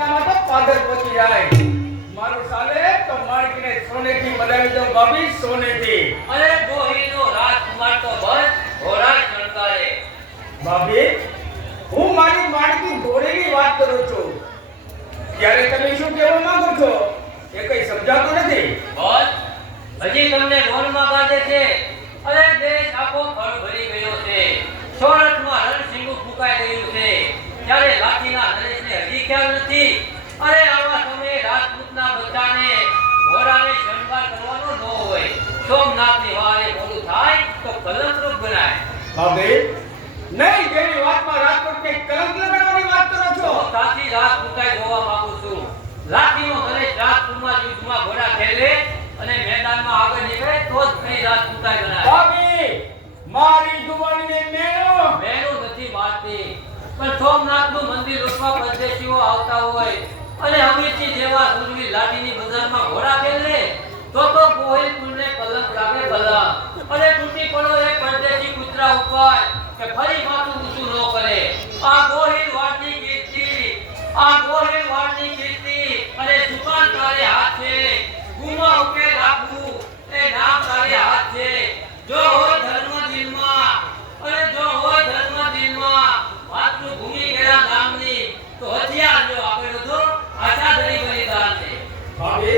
એટલામાં તો પાદર પહોંચી જાય. મારું સાલે તો માણકીને સોનેથી બનાવી દઉં ભાભી સોનેથી. અરે ગોહીનો રાજકુમાર તો બસ ઘોડા ચણકારે ભાભી હું મારી માણકી ઘોડીની વાત કરું છું. ત્યારે તમે શું કહેવા માંગો છો? એ કઈ સમજાતું નથી. બસ હજી તમને લોનમાં બાંધે છે. અરે દેશ આખો ફળ ભરી ગયો છે. સોરઠમાં રણસિંગુ ફૂંકાઈ ગયું છે. ત્યારે લાઠીના નરેશને હજી ખ્યાલ નથી. અરે આવા સમયે રાજપૂતના બચ્ચાને ઘોડાને શણગાર કરવાનો ન હોય. સોમનાથની વારે મોડું થાય તો કલંકરૂપ બનાય. ભાભી નહીં જેની વાતમાં રાજકોટને કલંક લગાડવાની વાત કરો છો? સાચી રાજપૂતાઈ જોવા માંગુ છું. લાઠીનો ગણેશ રાજપૂતમાં યુદ્ધમાં ઘોડા ખેલે અને મેદાનમાં આગળ નીકળે તો જ કઈ રાજપૂતાઈ બનાય. મારી જુવાનીને મેળો મેળો નથી પણ સોમનાથનું મંદિર લૂંટવા પરદેશીઓ આવતા હોય અને અમીરજી જેવા સુરવી લાઠીની બજારમાં ઘોડા ફેરવે તો તો કોઈ કુળને કલંક લાગે ભલા. અને તૂટી પડો એ પરદેશી કૂતરા ઉપર કે ફરી માથું ઊંચું ન કરે. આ ગોહિલ વાડની કીર્તિ, આ ગોહિલ તો હજી હથિયાર જો આપેલો તો આઝાદની બલિદાન છે હવે